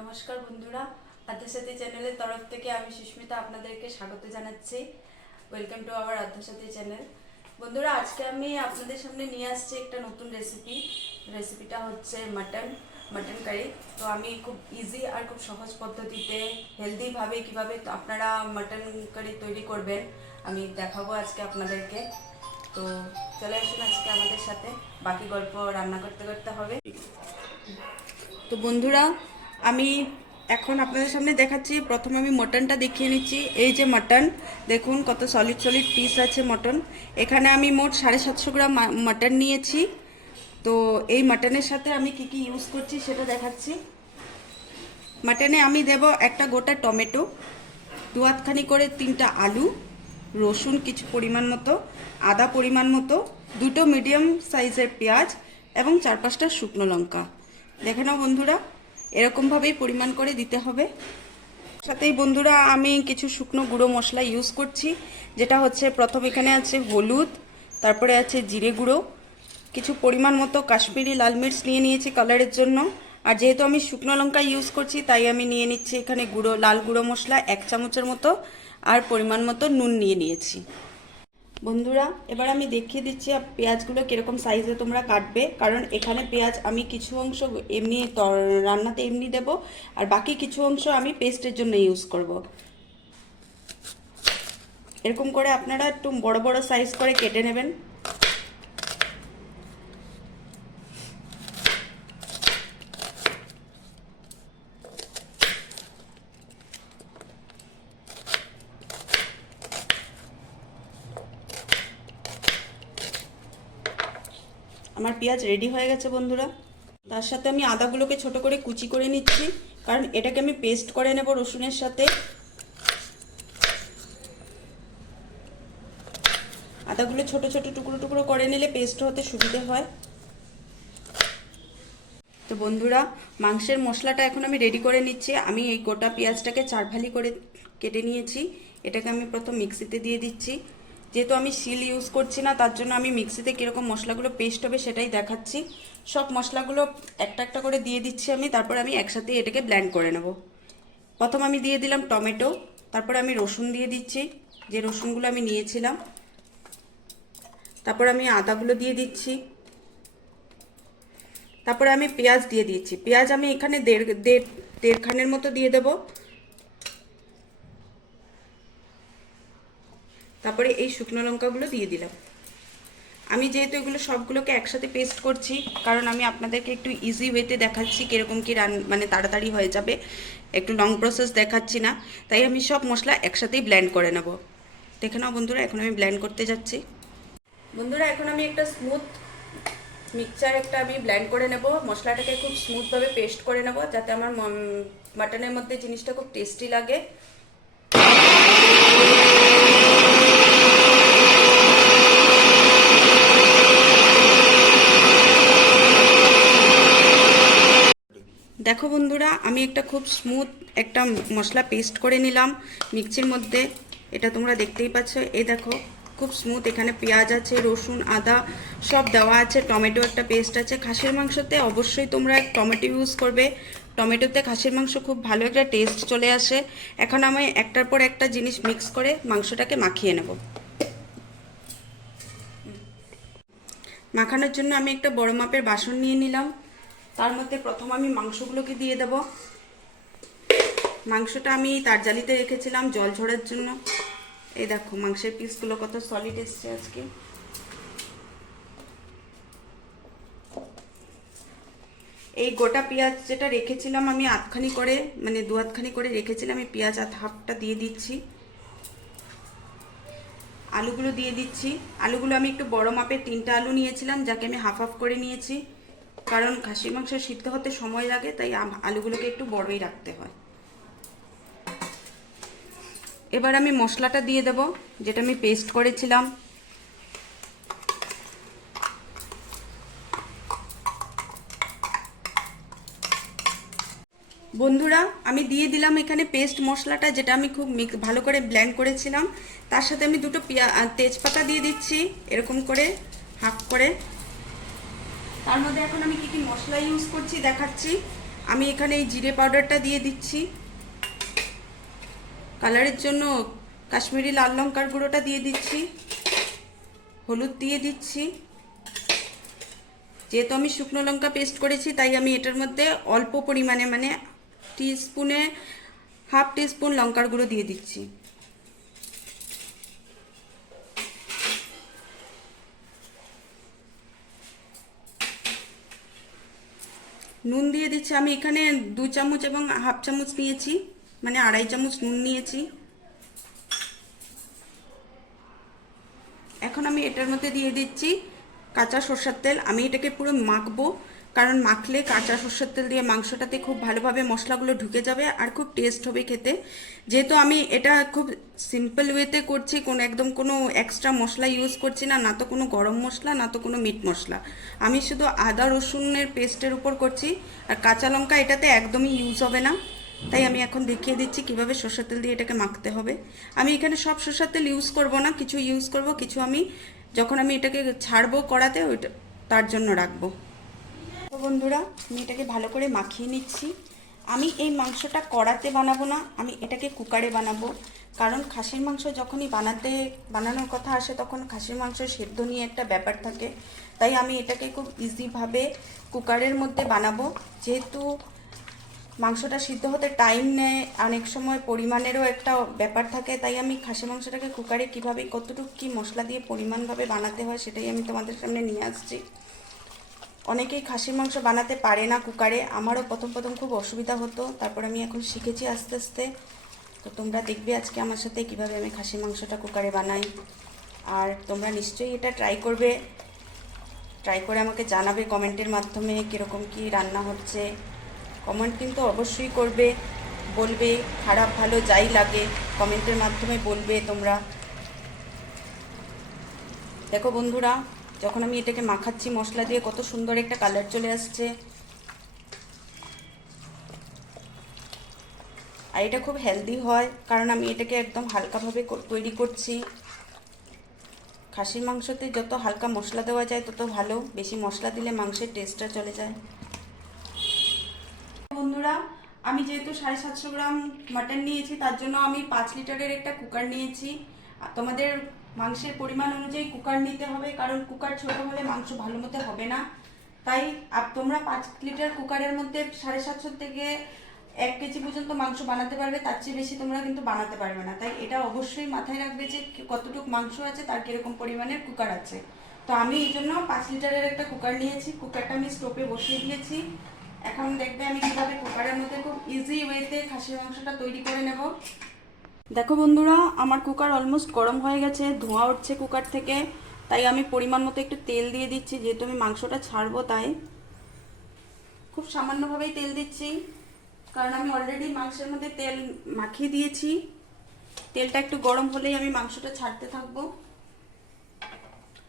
নমস্কার বন্ধুরা, আধ্যাসাথী চ্যানেলের তরফ থেকে আমি সুস্মিতা আপনাদেরকে স্বাগত জানাচ্ছি। Welcome to our Adhyasathi channel. বন্ধুরা, আজকে আমি আপনাদের সামনে নিয়ে আসছি একটা নতুন রেসিপিটা হচ্ছে মাটন কারি। তো আমি খুব ইজি আর খুব সহজ পদ্ধতিতে হেলদিভাবে কিভাবে আপনারা মাটন কারি তৈরি করবেন আমি দেখাবো আজকে আপনাদেরকে। তো চলে আসুন আজকে আমাদের সাথে, বাকি গল্প রান্না করতে করতে হবে। তো বন্ধুরা, আমি এখন আপনাদের সামনে দেখাচ্ছি। প্রথমে আমি মটনটা দেখিয়ে নিচ্ছি। এই যে মটন, দেখুন কত সলিড সলিড পিস আছে মটন। এখানে আমি মোট 750 গ্রাম মটন নিয়েছি। তো এই মটনের সাথে আমি কি কি ইউজ করছি সেটা দেখাচ্ছি। মটনে আমি দেব একটা গোটা টমেটো, 2 হাতখানি করে 3টা আলু, রসুন কিছু পরিমাণ মতো, আদা পরিমাণ মতো, 2টো মিডিয়াম সাইজের পেঁয়াজ এবং 4-5টা শুকনো লঙ্কা। দেখে নাও বন্ধুরা, এরকমভাবেই পরিমাণ করে দিতে হবে। সাথেই বন্ধুরা আমি কিছু শুকনো গুঁড়ো মশলা ইউজ করছি, যেটা হচ্ছে প্রথম এখানে আছে হলুদ, তারপরে আছে জিরে গুঁড়ো, কিছু পরিমাণ মতো কাশ্মীরি লাল মির্চ নিয়ে নিয়েছি কালারের জন্য। আর যেহেতু আমি শুকনো লঙ্কা ইউজ করছি তাই আমি নিয়ে নিচ্ছি এখানে লাল গুঁড়ো মশলা 1 চামচের মতো, আর পরিমাণ মতো নুন নিয়ে নিয়েছি। বন্ধুরা, এবার আমি দেখিয়ে দিচ্ছি পেঁয়াজগুলো কীরকম সাইজে তোমরা কাটবে, কারণ এখানে পেঁয়াজ আমি কিছু অংশ এমনি রান্নাতে এমনি দেব, আর বাকি কিছু অংশ আমি পেস্টের জন্য ইউজ করব। এরকম করে আপনারা একটু বড় বড় সাইজ করে কেটে নেবেন। আমার পেঁয়াজ রেডি হয়ে গেছে বন্ধুরা। তার সাথে আমি আদাগুলোকে ছোট করে কুচি করে নিচ্ছি, কারণ এটাকে আমি পেস্ট করে নেব রসুনের সাথে। আদাগুলো ছোট ছোট টুকরো টুকরো করে নিলে পেস্ট হতে সুবিধে হয়। তো বন্ধুরা, মাংসের মশলাটা এখন আমি রেডি করে নিচ্ছি। আমি এই গোটা পেঁয়াজটাকে 4 ভালি করে কেটে নিয়েছি। এটাকে আমি প্রথম মিক্সিতে দিয়ে দিচ্ছি। যেহেতু আমি শিল ইউজ করছি না, তার জন্য আমি মিক্সিতে কীরকম মশলাগুলো পেস্ট হবে সেটাই দেখাচ্ছি। সব মশলাগুলো একটা একটা করে দিয়ে দিচ্ছি আমি, তারপর আমি একসাথে এটাকে ব্লেন্ড করে নেব। প্রথম আমি দিয়ে দিলাম টমেটো, তারপরে আমি রসুন দিয়ে দিচ্ছি, যে রসুনগুলো আমি নিয়েছিলাম। তারপর আমি আদাগুলো দিয়ে দিচ্ছি, তারপরে আমি পেঁয়াজ দিয়ে দিচ্ছি। পেঁয়াজ আমি এখানে দেড়খানের মতো দিয়ে দেব। তারপরে এই শুকনো লঙ্কাগুলো দিয়ে দিলাম। আমি যেহেতু এগুলো সবগুলোকে একসাথে পেস্ট করছি, কারণ আমি আপনাদেরকে একটু ইজি ওয়েতে দেখাচ্ছি কীরকম কী মানে তাড়াতাড়ি হয়ে যাবে, একটু লং প্রসেস দেখাচ্ছি না, তাই আমি সব মশলা একসাথেই ব্লেন্ড করে নেব। দেখে নাও বন্ধুরা, এখন আমি ব্লেন্ড করতে যাচ্ছি। বন্ধুরা, এখন আমি একটা স্মুথ মিক্সচার আমি ব্লেন্ড করে নেব। মশলাটাকে খুব স্মুথভাবে পেস্ট করে নেব, যাতে আমার মাটনের মধ্যে জিনিসটা খুব টেস্টি লাগে। দেখো বন্ধুরা, আমি একটা খুব স্মুথ একটা মশলা পেস্ট করে নিলাম মিক্সির মধ্যে। এটা তোমরা দেখতেই পাচ্ছ। এই দেখো, খুব স্মুথ। এখানে পেঁয়াজ আছে, রসুন, আদা সব দেওয়া আছে, টমেটো একটা পেস্ট আছে। খাসির মাংসতে অবশ্যই তোমরা টমেটো ইউজ করবে। টমেটোতে খাসির মাংস খুব ভালো একটা টেস্ট চলে আসে। এখন আমি একটার পর একটা জিনিস মিক্স করে মাংসটাকে মাখিয়ে নেব। মাখানোর জন্য আমি একটা বড় মাপের বাসন নিয়ে নিলাম। তার মধ্যে প্রথম আমি মাংসগুলোকে দিয়ে দেব। মাংসটা আমি তারজালিতে রেখেছিলাম জল ঝরার জন্য। এই দেখো মাংসের পিসগুলো কত সলিড এসছে আজকে। এই গোটা পেঁয়াজ যেটা রেখেছিলাম আমি আধখানি করে, মানে 2 হাতখানি করে রেখেছিলাম, এই পেঁয়াজ হাফটা দিয়ে দিচ্ছি। আলুগুলো দিয়ে দিচ্ছি। আলুগুলো আমি একটু বড় মাপের 3টা আলু নিয়েছিলাম, যাকে আমি হাফ হাফ করে নিয়েছি, কারণ খাসির মাংস সিদ্ধ হতে সময় লাগে, তাই আলুগুলোকে একটু বড়ই রাখতে হয়। এবার আমি মশলাটা দিয়ে দেব, যেটা আমি পেস্ট করেছিলাম। বন্ধুরা, আমি দিয়ে দিলাম এখানে পেস্ট মশলাটা, যেটা আমি খুব ভালো করে ব্লেন্ড করেছিলাম। তার সাথে আমি 2টো তেজপাতা দিয়ে দিচ্ছি, এরকম করে হাফ করে। তার মধ্যে এখন আমি কি কি মশলা ইউজ করছি দেখাচ্ছি। আমি এখানে এই জিরে পাউডারটা দিয়ে দিচ্ছি, কালারের জন্য কাশ্মীরি লাল লঙ্কার গুঁড়োটা দিয়ে দিচ্ছি, হলুদ দিয়ে দিচ্ছি। যেহেতু আমি শুকনো লঙ্কা পেস্ট করেছি তাই আমি এটার মধ্যে অল্প পরিমাণে মানে টিস্পুনে হাফ টিস্পুন লঙ্কার গুঁড়ো দিয়ে দিচ্ছি। নুন দিয়ে দিচ্ছি, আমি এখানে 2 চামচ এবং হাফ চামচ নিয়েছি, মানে 2.5 চামচ নুন নিয়েছি। এখন আমি এটার মধ্যে দিয়ে দিচ্ছি কাঁচা সরষের তেল। আমি এটাকে পুরো মাখবো, কারণ মাখলে কাঁচা সরষের তেল দিয়ে মাংসটাতে খুব ভালোভাবে মশলাগুলো ঢুকে যাবে আর খুব টেস্ট হবে খেতে। যেহেতু আমি এটা খুব সিম্পল ওয়েতে করছি, একদম কোনো এক্সট্রা মশলা ইউজ করছি না, না তো কোনো গরম মশলা না তো কোনো মিট মশলা, আমি শুধু আদা রসুনের পেস্টের উপর করছি। আর কাঁচা লঙ্কা এটাতে একদমই ইউজ হবে না, তাই আমি এখন দেখিয়ে দিচ্ছি কিভাবে সরষের তেল দিয়ে এটাকে মাখতে হবে। আমি এখানে সব সরষের তেল ইউজ করব না, কিছু ইউজ করব, কিছু আমি যখন আমি এটাকে ছাড়বো কড়াতে ওইটা তার জন্য রাখবো। তো বন্ধুরা, আমি এটাকে ভালো করে মাখিয়ে নিচ্ছি। আমি এই মাংসটা কড়াতে বানাবো না, আমি এটাকে কুকারে বানাবো, কারণ খাসির মাংস যখনই বানানোর কথা আসে তখন খাসির মাংস সেদ্ধ নিয়ে একটা ব্যাপার থাকে, তাই আমি এটাকে খুব ইজিভাবে কুকারের মধ্যে বানাবো। যেহেতু মাংসটা সিদ্ধ হতে টাইম নেয়, অনেক সময় পরিমাণেরও একটা ব্যাপার থাকে, তাই আমি খাসি মাংসটাকে কুকারে কীভাবে কতটুকু কী মশলা দিয়ে পরিমাণভাবে বানাতে হয় সেটাই আমি তোমাদের সামনে নিয়ে আসছি। অনেকেই খাসির মাংস বানাতে পারে না কুকারে, আমারও প্রথম খুব অসুবিধা হতো, তারপর আমি এখন শিখেছি আস্তে আস্তে। তো তোমরা দেখবে আজকে আমার সাথে কিভাবে আমি খাসির মাংসটা কুকারে বানাই। আর তোমরা নিশ্চয়ই এটা ট্রাই করবে, ট্রাই করে আমাকে জানাবে কমেন্টের মাধ্যমে কীরকম কী রান্না হচ্ছে। কমেন্ট কিন্তু অবশ্যই করবে, বলবে খারাপ ভালো যাই লাগে কমেন্টের মাধ্যমে বলবে তোমরা। দেখো বন্ধুরা, যখন আমি এটাকে মাখাচ্ছি মশলা দিয়ে কত সুন্দর একটা কালার চলে আসছে, আর এটা খুব হেলদি হয় কারণ আমি এটাকে একদম হালকাভাবে তৈরি করছি। খাসির মাংসতে যত হালকা মশলা দেওয়া যায় তত ভালো, বেশি মশলা দিলে মাংসের টেস্টটা চলে যায়। বন্ধুরা, আমি যেহেতু 750 গ্রাম মাটন নিয়েছি তার জন্য আমি 5 লিটারের একটা কুকার নিয়েছি। তোমাদের মাংসের পরিমাণ অনুযায়ী কুকার নিতে হবে, কারণ কুকার ছোট হলে মাংস ভালো মতো হবে না। তাই তোমরা 5 লিটার কুকারের মধ্যে 750 থেকে 1 কেজি পর্যন্ত মাংস বানাতে পারবে, তার চেয়ে বেশি তোমরা কিন্তু বানাতে পারবে না। তাই এটা অবশ্যই মাথায় রাখবে যে কতটুকু মাংস আছে তার কিরকম পরিমাণের কুকার আছে। তো আমি এই জন্য 5 লিটারের একটা কুকার নিয়েছি, কুকারটা আমি স্টোভে বসিয়ে দিয়েছি। এখন দেখবে আমি কিভাবে কুকারের মধ্যে খুব ইজি ওয়েতে খাসির মাংসটা তৈরি করে নেব। দেখো বন্ধুরা, আমার কুকার অলমোস্ট গরম হয়ে গেছে, ধোঁয়া উঠছে কুকার থেকে, তাই আমি পরিমাণ মতো একটু তেল দিয়ে দিচ্ছি। যেহেতু আমি মাংসটা ছাড়বো তাই খুব সামান্যভাবেই তেল দিচ্ছি, কারণ আমি অলরেডি মাংসের মধ্যে তেল মাখিয়ে দিয়েছি। তেলটা একটু গরম হলেই আমি মাংসটা ছাড়তে থাকবো।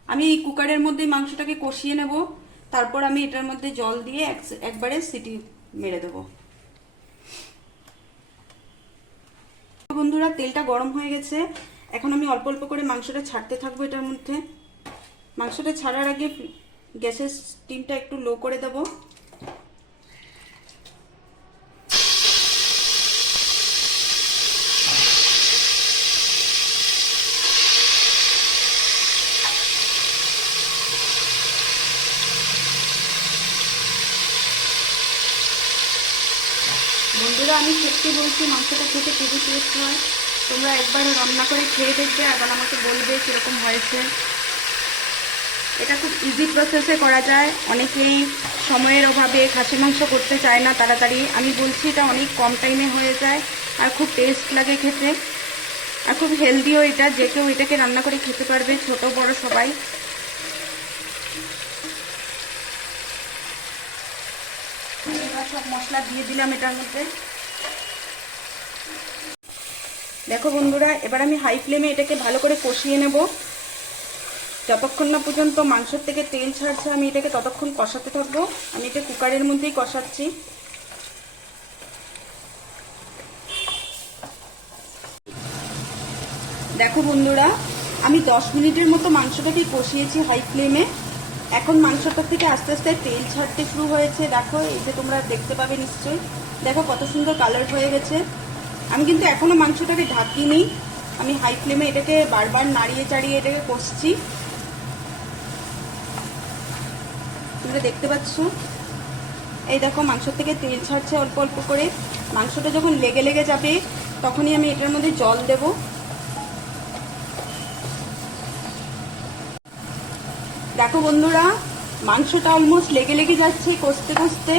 আমি এই কুকারের মধ্যেই মাংসটাকে কষিয়ে নেব, তারপর আমি এটার মধ্যে জল দিয়ে একবারে সিটি মেরে দেবো। বন্ধুরা, তেলটা গরম হয়ে গেছে, এখন আমি অল্প অল্প করে মাংসটা ছাড়তে থাকবো এটার মধ্যে। মাংসটা ছাড়ার আগে গ্যাসের স্টিমটা একটু লো করে দেবো। বন্ধুরা, আমি সত্যি বলছি মাংসটা খেতে খুবই টেস্ট হয়। তোমরা একবার রান্না করে খেয়ে দেখবে, আবার আমাকে বলবে কীরকম হয়েছে। এটা খুব ইজি প্রসেসে করা যায়, অনেকেই সময়ের অভাবে খাসি মাংস করতে চায় না তাড়াতাড়ি। আমি বলছি এটা অনেক কম টাইমে হয়ে যায় আর খুব টেস্ট লাগে খেতে, আর খুব হেলদিও এটা, যে কেউ এটাকে রান্না করে খেতে পারবে, ছোট বড় সবাই। এবার সব মশলা দিয়ে দিলাম এটার মধ্যে। দেখো বন্ধুরা, এবার আমি হাই ফ্লেমে এটাকে ভালো করে কষিয়ে নেব। যতক্ষণ না পর্যন্ত মাংসের থেকে তেল ছাড়ছে আমি এটাকে ততক্ষণ কষাতে থাকবো। আমি এটা কুকারের মধ্যেই কষাচ্ছি। দেখো বন্ধুরা, আমি 10 মিনিটের মতো মাংসটাকে কষিয়েছি হাই ফ্লেমে। এখন মাংসটা থেকে আস্তে আস্তে তেল ছাড়তে শুরু হয়েছে। দেখো, এই যে তোমরা দেখতে পাবে নিশ্চয়ই। দেখো কত সুন্দর কালার হয়ে গেছে। আমি কিন্তু এখনো মাংসটাকে ঢাকিনি, আমি হাই ফ্লেমে এটাকে বারবার নাড়িয়ে চাড়িয়ে এটাকে কষছি। তোমরা দেখতে পাচ্ছ, এই দেখো মাংস থেকে তেল ছাড়ছে অল্প অল্প করে। মাংসটা যখন লেগে লেগে যাবে তখনই আমি এটার মধ্যে জল দেব। দেখো বন্ধুরা, মাংসটা অলমোস্ট লেগে লেগে যাচ্ছে কষতে কষতে।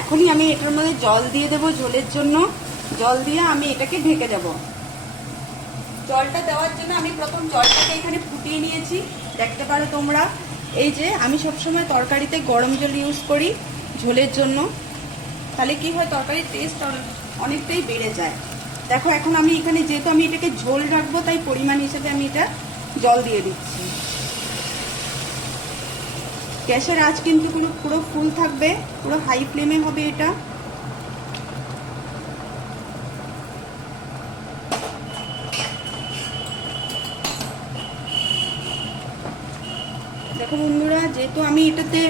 এখনই আমি এটার মধ্যে জল দিয়ে দেবো ঝোলের জন্য। জল দিয়ে আমি এটাকে ঢেকে দেব। জলটা দেওয়ার জন্য আমি প্রথম জলটাকে এখানে ফুটিয়ে নিয়েছি, দেখতে পারো তোমরা। এই যে আমি সবসময় তরকারিতে গরম জল ইউজ করি ঝোলের জন্য, তাহলে কি হয়, তরকারির টেস্ট অনেকটাই বেড়ে যায়। দেখো এখন আমি এখানে যেহেতু আমি এটাকে ঝোল রাখবো, তাই পরিমাণ হিসেবে আমি এটা জল দিয়ে দিচ্ছি। গ্যাসের আঁচ কিন্তু পুরো ফুল থাকবে, পুরো হাই ফ্লেমে হবে এটা। দেখো বন্ধুরা, যেহেতু আমি এটাতে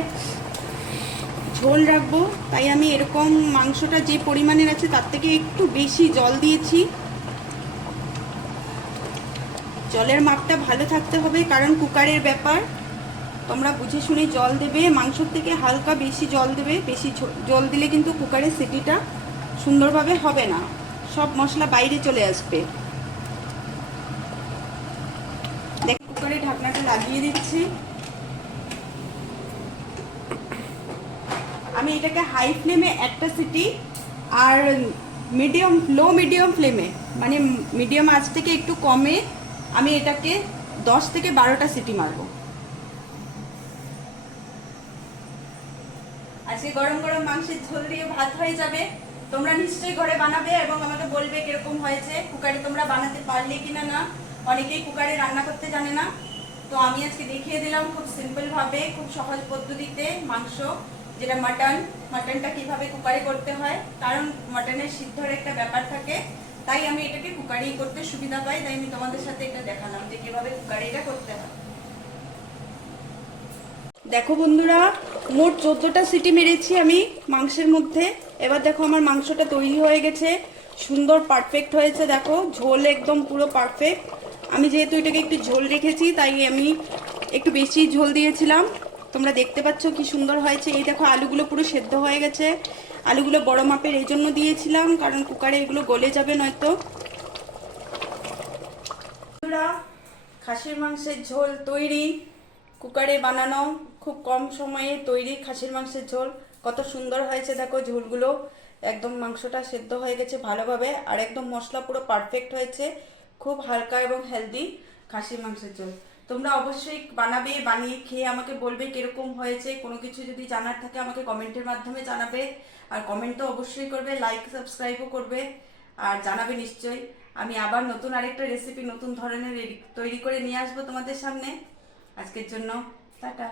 ঝোল রাখবো, তাই আমি এরকম মাংসটা যে পরিমাণের আছে তার থেকে একটু বেশি জল দিয়েছি। জলের মাপটা ভালো থাকতে হবে, কারণ কুকারের ব্যাপার। তোমরা বুঝে শুনে জল দেবে, মাংসর থেকে হালকা বেশি জল দেবে। বেশি জল দিলে কিন্তু কুকারের সিটিটা সুন্দরভাবে হবে না, সব মশলা বাইরে চলে আসবে। দেখো কুকারে ঢাকনাটা লাগিয়ে দিচ্ছি। আমি এটাকে হাই ফ্লেমে একটা সিটি আর লো মিডিয়াম ফ্লেমে, মানে মিডিয়াম আঁচ থেকে একটু কমে আমি এটাকে 10 থেকে 12টা সিটি মারবো। আজকে গরম গরম মাংসের ঝোল দিয়ে ভাত হয়ে যাবে। তোমরা নিশ্চয়ই ঘরে বানাবে এবং আমাকে বলবে কিরকম হয়েছে। কুকারে তোমরা বানাতে পারলে কিনা না, অনেকেই কুকারে রান্না করতে জানে না। তো আমি আজকে দেখিয়ে দিলাম খুব সিম্পল ভাবে, খুব সহজ পদ্ধতিতে মাংস, যেটা মাটনটা কিভাবে কুকারে করতে হয়। কারণ মাটনের সিদ্ধর একটা ব্যাপার থাকে, তাই আমি এটাকে কুকারেই করতে সুবিধা পাই। তাই আমি তোমাদের সাথে এটা দেখালাম যে কিভাবে কুকারে এটা করতে হয়। দেখো বন্ধুরা, মোট 14টা সিটি মেরেছি আমি মাংসের মধ্যে। এবার দেখো আমার মাংসটা তৈরি হয়ে গেছে, সুন্দর পারফেক্ট হয়েছে। দেখো ঝোল একদম পুরো পারফেক্ট। আমি যেহেতু এটাকে একটু ঝোল রেখেছি, তাই আমি একটু বেশি ঝোল দিয়েছিলাম। তোমরা দেখতে পাচ্ছ কি সুন্দর হয়েছে। এই দেখো আলুগুলো পুরো সেদ্ধ হয়ে গেছে। আলুগুলো বড় মাপের এই জন্য দিয়েছিলাম, কারণ কুকারে এগুলো গলে যাবে নয়তো। বন্ধুরা, খাসির মাংসের ঝোল তৈরি, কুকারে বানানো, খুব কম সময়ে তৈরি খাসির মাংসের ঝোল। কত সুন্দর হয়েছে দেখো, ঝোলগুলো একদম মাংসটা সেদ্ধ হয়ে গেছে ভালোভাবে, আর একদম মশলা পুরো পারফেক্ট হয়েছে। খুব হালকা এবং হেলদি খাসির মাংসের ঝোল। তোমরা অবশ্যই বানাবে, বানিয়ে খেয়ে আমাকে বলবে কিরকম হয়েছে। কোনো কিছু যদি জানার থাকে আমাকে কমেন্টের মাধ্যমে জানাবে, আর কমেন্ট তো অবশ্যই করবে, লাইক সাবস্ক্রাইবও করবে, আর জানাবে নিশ্চয়ই। আমি আবার নতুন আরেকটা রেসিপি নতুন ধরনের তৈরি করে নিয়ে আসবো তোমাদের সামনে। আজকের জন্য টাটা।